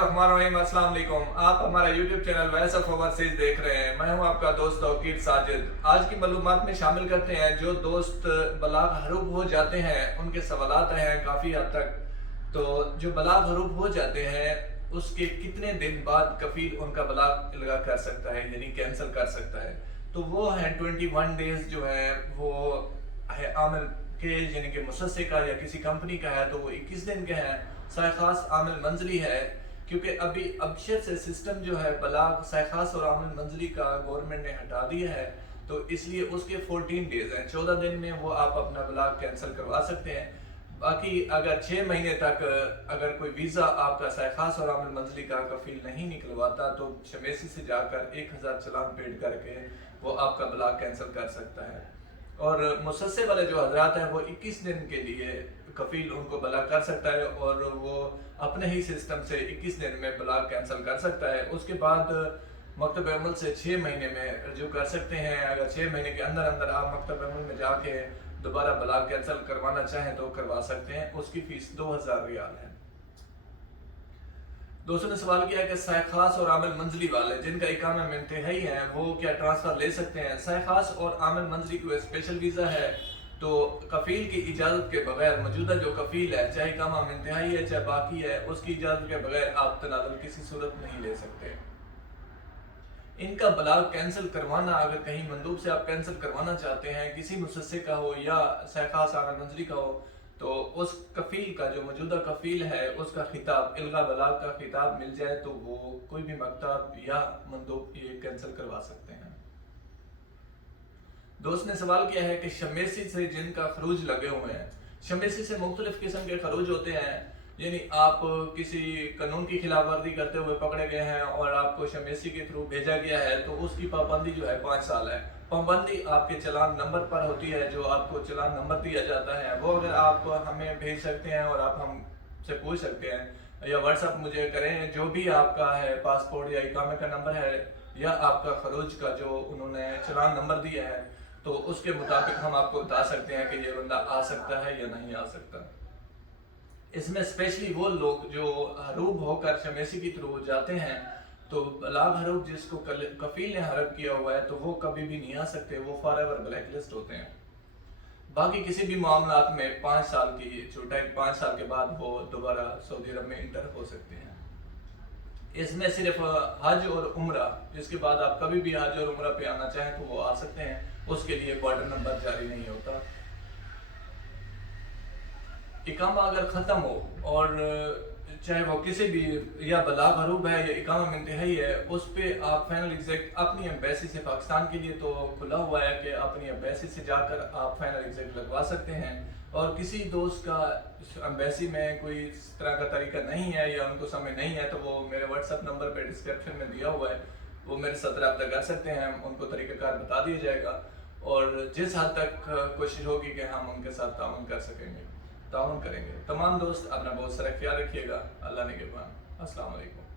अस्सलाम वालेकुम। आप हमारा YouTube channel voice of overseas देख रहे हैं। मैं हूं आपका दोस्त तौकीर साजिद। आज की मालूमात में शामिल करते हैं जो दोस्त बलाग हरूब हो जाते हैं उनके सवालात हैं काफ़ी हद तक। तो जो बलाग हरूब हो जाते हैं उसके कितने दिन बाद कफील उनका बलाग इल्गा कर सकता है, यानी कैंसिल कर सकता है। तो वो है 21 डेज जो है वो है आमिल के, यानी कि मुसस्से का या किसी कंपनी का है तो वो 21 दिन के हैं। साखास आमिल मंजली है, क्योंकि अभी अबशर से सिस्टम जो है बलाग साखास और आमिल मंजली का गवर्नमेंट ने हटा दिया है, तो इसलिए उसके 14 डेज हैं। 14 दिन में वो आप अपना बलाग कैंसिल करवा सकते हैं। बाकी अगर 6 महीने तक अगर कोई वीज़ा आपका साखास और आमिल मंजली का कफील नहीं निकलवाता तो शमेसी से जाकर 1000 चलान पेड करके वो आपका बलाग कैंसिल कर सकता है। और मुसस्से वाले जो हजरात हैं वो 21 दिन के लिए कफील उनको बलाग कर सकता है और वो अपने ही सिस्टम से 21 दिन में बलाग कैंसिल कर सकता है। उसके बाद मकतब अमल से 6 महीने में रजू कर सकते हैं। अगर 6 महीने के अंदर अंदर आप मकतब अमल में जाके दोबारा बलाग कैंसिल करवाना चाहें तो करवा सकते हैं। उसकी फीस 2000 रियाल है। दोस्तों ने सवाल किया कि साखास और आमिल मंजली वाले जिनका इकामा में इंतहाई है वो क्या ट्रांसफर ले सकते हैं। साखास और आमिल मंजली को स्पेशल वीज़ा है, तो कफील की इजाज़त के बगैर मौजूदा जो कफील है, चाहे इकामा में इंतहाई है चाहे बाकी है, उसकी इजाज़त के बगैर आप तनाज़ुल किसी सूरत नहीं ले सकते। इनका बलाग कैंसिल करवाना, अगर कहीं मंदूब से आप कैंसिल करवाना चाहते हैं, किसी मुसस्से का हो या साखास आमिल मंजली का हो, तो उस कफील का जो मौजूदा कफील है उसका खिताब इल्गा बलाग का खिताब मिल जाए तो वो कोई भी मकतब या मंदूब ये कैंसिल करवा सकते हैं। दोस्त ने सवाल किया है कि शमेसी से जिनका खरूज लगे हुए हैं, शमेसी से मुख्तलिफ किस्म के खरूज होते हैं, यानी आप किसी कानून की खिलाफ वर्जी करते हुए पकड़े गए हैं और आपको शमेसी के थ्रू भेजा गया है तो उसकी पाबंदी जो है 5 साल है। पाबंदी आपके चलान नंबर पर होती है, जो आपको चलान नंबर दिया जाता है वो अगर आप हमें भेज सकते हैं और आप हमसे पूछ सकते हैं या व्हाट्सअप मुझे करें, जो भी आपका है पासपोर्ट या इकामे का नंबर है या आपका खरूज का जो उन्होंने चलान नंबर दिया है, तो उसके मुताबिक हम आपको बता सकते हैं कि ये बंदा आ सकता है या नहीं आ सकता। इसमें स्पेशली वो लोग जो हरूब होकर शमेसी की थ्रू जाते हैं, तो बलाग हरूब जिसको कफील ने हरब किया हुआ है तो वो कभी भी नहीं आ सकते, वो फॉरएवर ब्लैक लिस्ट होते हैं। बाकी किसी भी मामलात में 5 साल की छूट है, 5 साल के बाद वो दोबारा सऊदी अरब में इंटर हो सकते हैं। इसमें सिर्फ हज और उम्रा, जिसके बाद आप कभी भी हज और उम्रा पे आना चाहें तो वो आ सकते हैं, उसके लिए क्वार्टर नंबर जारी नहीं होता। इकामा अगर ख़त्म हो और चाहे वो किसी भी या बलाग हरूब है या इकामा में इंतहाई है, उस पर आप फाइनल एग्जैक्ट अपनी एम्बेसी से, पाकिस्तान के लिए तो खुला हुआ है कि अपनी एम्बेसी से जाकर आप फाइनल एग्जैक्ट लगवा सकते हैं। और किसी दोस्त का एम्बेसी में कोई इस तरह का तरीका नहीं है या उनको समय नहीं है तो वो मेरे व्हाट्सएप नंबर पर डिस्क्रिप्शन में दिया हुआ है, वो मेरे साथ रब्ता कर सकते हैं, उनको तरीक़ाकार बता दिया जाएगा और जिस हद तक कोशिश होगी कि हम उनके साथ ताउन कर सकेंगे ताउन करेंगे। तमाम दोस्त अपना बहुत सारा ख्याल रखिएगा। अल्लाह निगहबान। अस्सलाम वालेकुम।